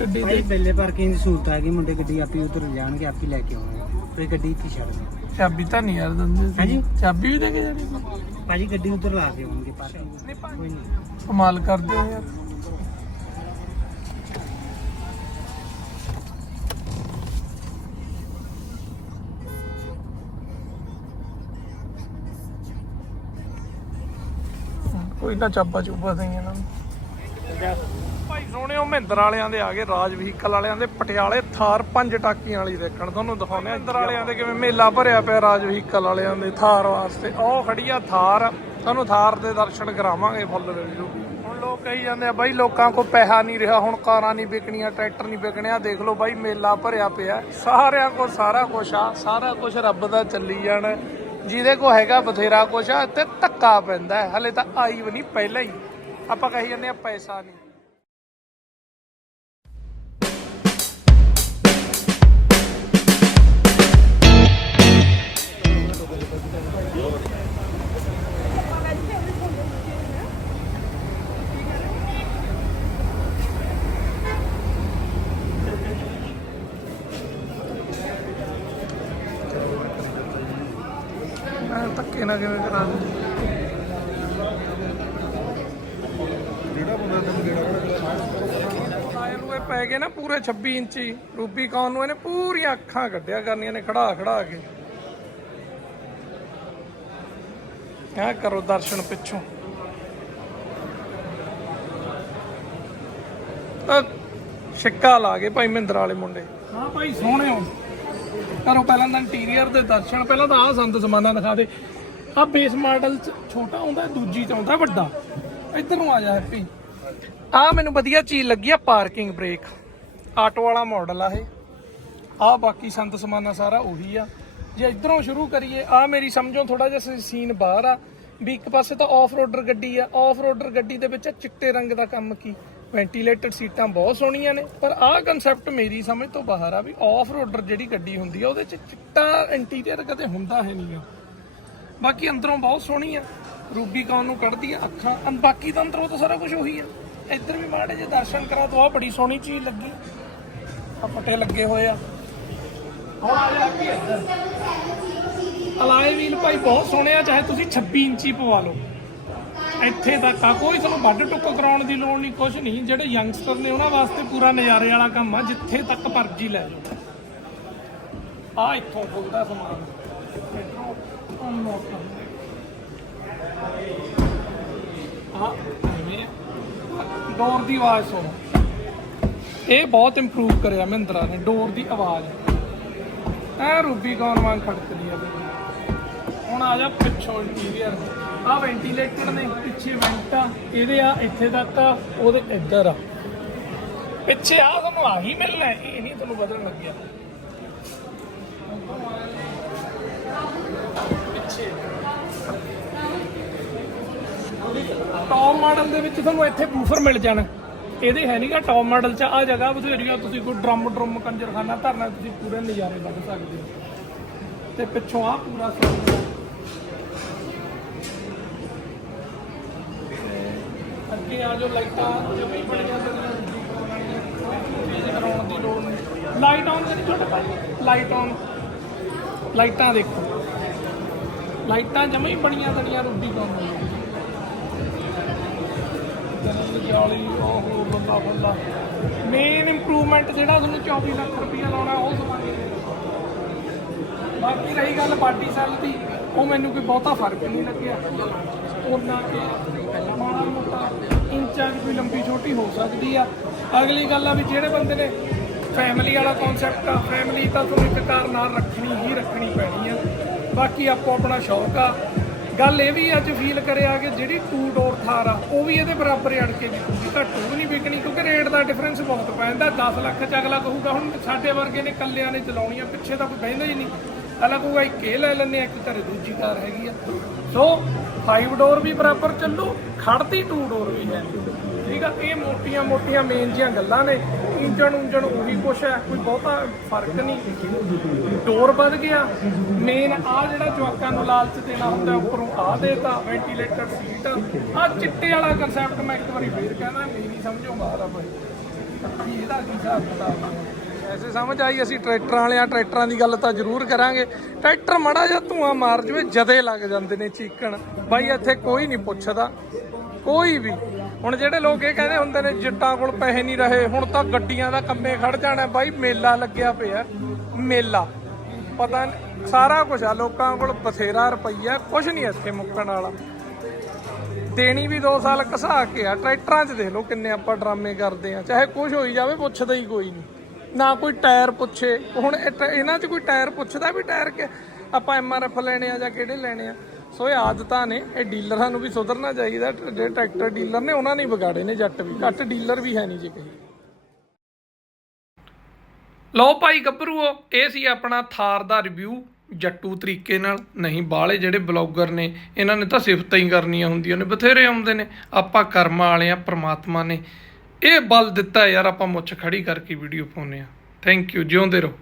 ਗੱਡੀ ਭਾਈ ਦੇ ਬੇਲੇ ਪਾਰਕਿੰਗ ਦੀ ਸਹੂਲਤ ਹੈਗੀ ਮੁੰਡੇ ਗੱਡੀ ਆਪੀ ਉਧਰ ਜਾਣਗੇ ਆਪੀ ਲੈ ਕੇ ਆਉਣਗੇ। ਕੋਈ ਗੱਡੀ ਇੱਥੇ ਛੱਡ ਦੇ ਚਾਬੀ ਤਾਂ ਨਹੀਂ ਯਾਰ ਦਿੰਦੇ ਸੀ। ਹਾਂਜੀ। ਚਾਬੀ ਵੀ ਦੇ ਕੇ ਜਾਣੀ ਭਾਜੀ ਗੱਡੀ ਉਧਰ ਲਾ ਕੇ ਆਉਣਗੇ ਪਾਰਕਿੰਗ ਨਹੀਂ ਭਾਈ ਕੋਈ ਨਹੀਂ। ਕਮਾਲ ਕਰਦੇ ਹੋ ਯਾਰ। ਕੋਈ ਨਾ ਚਾਬਾ ਚੁੱਬਾ ਸਹੀ ਇਹਨਾਂ ਨੂੰ। ਭਾਈ ਸੋਹਣਿਓ ਮਹਿੰਦਰ ਵਾਲਿਆਂ ਦੇ ਆ ਗਏ ਰਾਜ ਵਹੀਕਲ ਵਾਲਿਆਂ ਦੇ, ਪਟਿਆਲੇ ਥਾਰ ਪੰਜ ਟਾਕੀਆਂ ਵਾਲੀ ਦੇਖਣ, ਤੁਹਾਨੂੰ ਦਿਖਾਉਂਦੇ ਆ ਮਹਿੰਦਰ ਵਾਲਿਆਂ ਦੇ ਕਿਵੇਂ ਮੇਲਾ ਭਰਿਆ ਪਿਆ ਰਾਜ ਵਹੀਕਲ ਵਾਲਿਆਂ ਦੇ ਥਾਰ ਵਾਸਤੇ। ਉਹ ਖੜੀ ਆ ਥਾਰ, ਤੁਹਾਨੂੰ ਥਾਰ ਦੇ ਦਰਸ਼ਨ ਕਰਾਵਾਂਗੇ ਫੁੱਲ ਰਿਵਿਊ ਹੁਣ ਲੋਕ ਕਹੀ ਜਾਂਦੇ ਆ, ਬਾਈ ਲੋਕਾਂ ਕੋ ਪੈਸਾ ਨਹੀਂ ਰਿਹਾ, ਹੁਣ ਕਾਰਾਂ ਨਹੀਂ ਵਿਕਣੀਆਂ, ਟਰੈਕਟਰ ਨਹੀਂ ਵਿਕਣਿਆ ਆ ਦੇਖ ਲਓ ਬਾਈ ਮੇਲਾ ਭਰਿਆ ਪਿਆ। ਸਾਰਿਆਂ ਕੋ ਸਾਰਾ ਕੁਝ ਆ, ਸਾਰਾ ਕੁਝ ਰੱਬ ਦਾ ਚੱਲੀ ਜਾਣਾ। ਜਿਹਦੇ ਕੋ ਹੈਗਾ ਬਥੇਰਾ ਕੁਛ ਆ, ਤੇ ਧੱਕਾ ਪੈਂਦਾ ਹਲੇ ਤਾਂ ਆਈ ਵੀ ਨਹੀਂ ਪਹਿਲਾਂ ਹੀ। ਆਪਾਂ ਕਹੀ ਜਾਂਦੇ ਆ ਪੈਸਾ ਨਹੀਂ। ਧੱਕੇ ਨਾ ਕਿਵੇਂ ਕਰਾ ਦੂੰ ਆਏ ਨੂੰ ਇਹ ਪੈ ਗਏ ਨਾ ਪੂਰੇ 26 ਇੰਚੀ। ਰੂਬੀ ਕੌਨ ਨੂੰ ਇਹਨੇ ਪੂਰੀਆਂ ਅੱਖਾਂ ਕੱਢਿਆ ਕਰਨੀਆਂ ਨੇ ਖੜਾ ਖੜਾ ਕੇ। ਕਿਆ ਕਰੋ ਦਰਸ਼ਨ ਪਿੱਛੋਂ। ਤਾਂ ਛਿੱਕਾ ਲਾ ਗਏ ਭਾਈ ਮਹਿੰਦਰ ਵਾਲੇ ਮੁੰਡੇ। ਹਾਂ ਭਾਈ, ਸੋਹਣੇ ਹੋ। ਕਰੋ ਪਹਿਲਾਂ ਤਾਂ ਇੰਟੀਰੀਅਰ ਦੇ ਦਰਸ਼ਨ, ਪਹਿਲਾਂ ਤਾਂ ਆਹ ਸੰਦ ਸਮਾਨਾ ਦਿਖਾ ਦੇ। ਆ ਬੇਸ ਮਾਡਲ ਚ ਛੋਟਾ ਹੁੰਦਾ, ਦੂਜੀ ਚ ਆਉਂਦਾ ਵੱਡਾ। ਇੱਧਰ ਨੂੰ ਆ ਜਾ ਹੈਪੀ ਆ ਮੈਨੂੰ ਵਧੀਆ ਚੀਜ਼ ਲੱਗੀ ਆ ਪਾਰਕਿੰਗ ਬ੍ਰੇਕ। ਆਟੋ ਵਾਲਾ ਮਾਡਲ ਆ ਇਹ। ਆ ਬਾਕੀ ਸੰਤ ਸਮਾਨਾ ਸਾਰਾ ਉਹੀ ਆ। ਜੇ ਇਧਰੋਂ ਸ਼ੁਰੂ ਕਰੀਏ, ਆ ਮੇਰੀ ਸਮਝੋ ਥੋੜਾ ਜਿਹਾ ਸੀਨ ਬਾਹਰ ਆ। ਵੀ ਇੱਕ ਪਾਸੇ ਤਾਂ ਆਫ ਰੋਡਰ ਗੱਡੀ ਆ। ਆਫ ਰੋਡਰ ਗੱਡੀ ਦੇ ਵਿੱਚ ਚਿੱਟੇ ਰੰਗ ਦਾ ਕੰਮ ਕੀ? ਵੈਂਟੀਲੇਟਡ ਸੀਟਾਂ ਬਹੁਤ ਸੋਹਣੀਆਂ ਨੇ। ਪਰ ਆਹ ਕਨਸੈਪਟ ਮੇਰੀ ਸਮਝ ਤੋਂ ਬਾਹਰ ਆ ਵੀ ਆਫ ਰੋਡਰ ਜਿਹੜੀ ਗੱਡੀ ਹੁੰਦੀ ਆ, ਉਹਦੇ ਚ ਚਿੱਟਾ ਇੰਟੀਰੀਅਰ ਕਦੇ ਹੁੰਦਾ ਹੈ ਆ। ਬਾਕੀ ਅੰਦਰੋਂ ਬਹੁਤ ਸੋਹਣੀ ਆ। ਰੂਬੀ ਕੌਨ ਨੂੰ ਕੱਢਦੀ ਆ ਅੱਖਾਂ ਬਾਕੀ ਤਾਂ ਅੰਦਰੋਂ ਤਾਂ ਸਾਰਾ ਕੁਝ ਉਹੀ ਆ। ਇੱਧਰ ਵੀ ਮਾੜੇ ਜੇ ਦਰਸ਼ਨ ਕਰਾ ਦੋ ਆ ਬੜੀ ਸੋਹਣੀ ਚੀਜ਼ ਲੱਗੀ। ਆ ਪੱਟੇ ਲੱਗੇ ਹੋਏ ਆ। ਹੁਣ ਆ ਜਾ ਅੱਗੇ ਇੱਧਰ। ਅਲਾਈ ਵੀਲ ਭਾਈ ਬਹੁਤ ਸੋਹਣੇ ਆ ਚਾਹੇ ਤੁਸੀਂ 26 ਇੰਚੀ ਪਵਾ ਲਓ। ਇੱਥੇ ਤੱਕ ਆ ਕੋਈ ਤੁਹਾਨੂੰ ਵੱਡ ਟੁੱਕ ਕਰਾਉਣ ਦੀ ਲੋੜ ਨਹੀਂ ਕੁਝ ਨਹੀਂ। ਜਿਹੜੇ ਯੰਗਸਟਰ ਨੇ ਉਹਨਾਂ ਵਾਸਤੇ ਪੂਰਾ ਨਜ਼ਾਰੇ ਵਾਲਾ ਕੰਮ ਆ ਜਿੱਥੇ ਤੱਕ ਮਰਜ਼ੀ ਲੈ ਜਾਓ। ਆ ਇੱਥੋਂ ਖੁੱਲਦਾ ਸਮਾਨ। ਅਨਲੌਕ ਕਰਨਾ ਆ ਡੋਰ ਦੀ ਆਵਾਜ਼ ਸੁਣੋ। ਇਹ ਬਹੁਤ ਇੰਪਰੂਵ ਕਰਿਆ ਮਹਿੰਦਰਾ ਨੇ ਡੋਰ ਦੀ ਆਵਾਜ਼। ਐ ਰੂਬੀ ਕੌਨ ਵਾਂਗ ਖੜਕਦੀ ਆ। ਹੁਣ ਆ ਜਾ ਪਿੱਛੋਂ ਇੰਟੀਰੀਅਰ ਆ ਵੈਂਟੀਲੇਟਡ ਨੇ ਪਿੱਛੇ ਵੈਂਟਾ ਇਹਦੇ ਆ ਇੱਥੇ ਤੱਕ ਆ, ਉਹਦੇ ਇੱਧਰ ਆ। ਪਿੱਛੇ ਆ ਤੁਹਾਨੂੰ ਆ ਹੀ ਮਿਲਣਾ ਇਹ ਨਹੀਂ ਤੁਹਾਨੂੰ ਬਦਲਣ ਲੱਗਿਆ। ਪਿੱਛੇ। ਟੌਪ ਮਾਡਲ ਦੇ ਵਿੱਚ ਤੁਹਾਨੂੰ ਇੱਥੇ ਬੂਫਰ ਮਿਲ ਜਾਣਾ। ਇਹਦੇ ਹੈ ਨਹੀਂਗਾ ਟੌਪ ਮਾਡਲ 'ਚ। ਆ ਜਗ੍ਹਾ ਬਥੇਰੀ ਆ ਤੁਸੀਂ ਕੋਈ ਡਰਮ ਡਰਮ ਕੰਜਰਖਾਨਾ ਧਰਨਾ, ਤੁਸੀਂ ਪੂਰੇ ਨਜ਼ਾਰੇ ਲੱਗ ਸਕਦੇ ਹੋ। ਤੇ ਪਿੱਛੋਂ ਆ ਪੂਰਾ ਅੱਗੇ ਆ ਜੋ ਲਾਈਟਾਂ ਜਮੀ ਬਣੀਆਂ ਤੇਰੀਆਂ ਕਰਾਉਣ ਦੀ ਲੋੜ ਨਹੀਂ। ਲਾਈਟ ਆਨ ਕਰੀ ਛੋਟੇ ਭਾਈ ਲਾਈਟ ਆਨ ਲਾਈਟਾਂ ਦੇਖੋ। ਲਾਈਟਾਂ ਜਮੀ ਬਣੀਆਂ ਤੜੀਆਂ ਰੁੱਡੀ ਕੌਣ ਜਨਰਲ ਉਹ ਬੰਦਾ ਬੰਦਾ ਮੇਨ ਇੰਪਰੂਵਮੈਂਟ ਜਿਹੜਾ ਤੁਹਾਨੂੰ 24 ਲੱਖ ਰੁਪਈਆ ਲਾਉਣਾ, ਉਹ ਸਮਾਂਗੇ ਬਾਕੀ ਰਹੀ ਗੱਲ ਬਾਡੀ ਸੈੱਲ ਦੀ, ਉਹ ਮੈਨੂੰ ਕੋਈ ਬਹੁਤਾ ਫ਼ਰਕ ਨਹੀਂ ਲੱਗਿਆ। ਉਹਨਾਂ ਕੇ ਮਾੜਾ ਮੋਟਾ ਇੰਚਾਂ 'ਚ ਕੋਈ ਲੰਬੀ ਛੋਟੀ ਹੋ ਸਕਦੀ ਆ। ਅਗਲੀ ਗੱਲ ਆ ਵੀ ਜਿਹੜੇ ਬੰਦੇ ਨੇ ਫੈਮਿਲੀ ਵਾਲਾ ਕਨਸੈਪਟ ਆ ਫੈਮਿਲੀ ਤਾਂ ਤੁਹਾਨੂੰ ਇੱਕ ਕਾਰ ਨਾਲ ਰੱਖਣੀ ਹੀ ਰੱਖਣੀ ਪੈਣੀ ਆ। ਬਾਕੀ ਆਪੋ ਆਪਣਾ ਸ਼ੌਕ ਆ ਗੱਲ ਇਹ ਵੀ ਅੱਜ ਫੀਲ ਕਰਿਆ ਕਿ ਜਿਹੜੀ ਟੂ ਡੋਰ ਥਾਰ ਆ, ਉਹ ਵੀ ਇਹਦੇ ਬਰਾਬਰ ਅੜ ਕੇ ਵਿਕੂਗੀ। ਘੱਟ ਉਹ ਵੀ ਨਹੀਂ ਵਿਕਣੀ, ਕਿਉਂਕਿ ਰੇਟ ਦਾ ਡਿਫਰੈਂਸ ਬਹੁਤ ਪੈ ਜਾਂਦਾ। 10 ਲੱਖ ਚ ਅਗਲਾ ਕਹੂਗਾ, ਹੁਣ ਸਾਡੇ ਵਰਗੇ ਨੇ ਕੱਲਿਆਂ ਨੇ ਚਲਾਉਣੀ ਪਿੱਛੇ ਤਾਂ ਕੋਈ ਬਹਿੰਦਾ ਹੀ ਨਹੀਂ। ਅਗਲਾ ਕਹੂਗਾ, ਇੱਕ ਇਹ ਲੈ ਲੈਂਦੇ ਆ ਇੱਕ ਘਰੇ ਦੂਜੀ ਕਾਰ ਹੈਗੀ ਆ। ਸੋ 5 ਡੋਰ ਵੀ ਬਰਾਬਰ ਚੱਲੂ ਖੜਦੀ ਟੂ ਡੋਰ ਵੀ ਹੈ। ਠੀਕ ਆ, ਇਹ ਮੋਟੀਆਂ ਮੋਟੀਆਂ ਮੇਨ ਜੀਆਂ ਗੱਲਾਂ ਨੇ। ਇੰਜਣ ਉਂਜਣ ਉਹੀ ਕੁਛ ਹੈ, ਕੋਈ ਬਹੁਤਾ ਫ਼ਰਕ ਨਹੀਂ। ਡੋਰ ਵੱਧ ਗਿਆ। ਮੇਨ ਆ ਜਿਹੜਾ ਜਵਾਕਾਂ ਨੂੰ ਲਾਲਚ ਦੇਣਾ ਹੁੰਦਾ, ਉੱਪਰੋਂ ਆ ਦੇਤਾ ਵੈਂਟੀਲੇਟਰ ਸੀਟ ਆ। ਚਿੱਟੇ ਵਾਲਾ ਕਨਸੈਪਟ ਮੈਂ ਇੱਕ ਵਾਰੀ ਫੇਰ ਕਹਿੰਦਾ ਮੇਰੀ ਸਮਝੋ ਬਾਹਰ ਆ ਭਾਈ ਇਹਦਾ ਕੀ ਹਿਸਾਬ ਕਿਤਾਬ ਐਸੇ ਸਮਝ ਆਈ, ਅਸੀਂ ਟਰੈਕਟਰਾਂ ਵਾਲਿਆਂ, ਟਰੈਕਟਰਾਂ ਦੀ ਗੱਲ ਤਾਂ ਜ਼ਰੂਰ ਕਰਾਂਗੇ। ਟਰੈਕਟਰ ਮੜਾ ਜਾਂ ਧੂਆਂ ਮਾਰ ਜਵੇ, ਜਦੇ ਲੱਗ ਜਾਂਦੇ ਨੇ ਚੀਕਣ। ਬਾਈ, ਇੱਥੇ ਕੋਈ ਨਹੀਂ ਪੁੱਛਦਾ। ਕੋਈ ਵੀ। ਹੁਣ ਜਿਹੜੇ ਲੋਕ ਇਹ ਕਹਿੰਦੇ ਹੁੰਦੇ ਨੇ, ਜੱਟਾਂ ਕੋਲ ਪੈਸੇ ਨਹੀਂ ਰਹੇ, ਹੁਣ ਤਾਂ ਗੱਡੀਆਂ ਦਾ ਕੰਮੇ ਖੜ ਜਾਣਾ ਬਾਈ, ਮੇਲਾ ਲੱਗਿਆ ਪਿਆ ਮੇਲਾ। ਪਤਾ ਨੀ- ਸਾਰਾ ਕੁਝ ਆ, ਲੋਕਾਂ ਕੋਲ ਬਥੇਰਾ ਰੁਪਈਆ ਕੁਝ ਨਹੀਂ ਇੱਥੇ ਮੁੱਕਣ ਵਾਲਾ। ਦੇਣੀ ਵੀ 2 ਸਾਲ ਘਸਾ ਕੇ ਆ, ਟਰੈਕਟਰਾਂ 'ਚ ਦੇਖ ਲਓ ਕਿੰਨੇ ਆਪਾਂ ਡਰਾਮੇ ਕਰਦੇ ਆ, ਚਾਹੇ ਕੁਝ ਹੋਈ ਜਾਵੇ, ਪੁੱਛਦਾ ਹੀ ਕੋਈ ਨਹੀਂ। ਨਾ ਕੋਈ ਟਾਇਰ ਪੁੱਛੇ, ਹੁਣ ਇਹ ਟ- ਇਹਨਾਂ 'ਚ ਕੋਈ ਟਾਇਰ ਪੁੱਛਦਾ ਵੀ ਟਾਇਰ ਕਿ, ਆਪਾਂ ਐਮਆਰਐਫ ਲੈਣੇ ਆ ਜਾਂ ਕਿਹੜੇ ਲੈਣੇ ਆ। ਸੋ ਇਹ ਆਦਤਾਂ ਨੇ, ਇਹ ਡੀਲਰਾਂ ਨੂੰ ਵੀ ਸੁਧਰਨਾ ਚਾਹੀਦਾ, ਜਿਹੜੇ ਟਰੈਕਟਰ ਡੀਲਰ ਨੇ, ਉਹਨਾਂ ਨੇ ਵਿਗਾੜੇ ਨੇ ਜੱਟ ਵੀ, ਘੱਟ ਡੀਲਰ ਵੀ ਹੈ ਨਹੀਂ ਜੀ ਕਹੀ ਲਓ ਭਾਈ ਗੱਭਰੂਓ, ਇਹ ਸੀ ਆਪਣਾ ਥਾਰ ਦਾ ਰਿਵਿਊ ਜੱਟੂ ਤਰੀਕੇ ਨਾਲ, ਨਹੀਂ ਬਾਹਲੇ ਜਿਹੜੇ ਬਲੌਗਰ ਨੇ, ਇਹਨਾਂ ਨੇ ਤਾਂ ਸਿਫਤਾਂ ਹੀ ਕਰਨੀਆਂ ਹੁੰਦੀਆਂ ਨੇ, ਬਥੇਰੇ ਆਉਂਦੇ ਨੇ, ਆਪਾਂ ਕਰਮਾਂ ਵਾਲੇ ਆ, ਪ੍ਰਮਾਤਮਾ ਨੇ, ਇਹ ਬਲ ਦਿੱਤਾ ਯਾਰ, ਆਪਾਂ ਮੁੱਛ ਖੜੀ ਕਰਕੇ ਵੀਡੀਓ ਪਾਉਂਦੇ ਆ ਥੈਂਕ ਯੂ ਜਿਉਂਦੇ ਰਹੋ।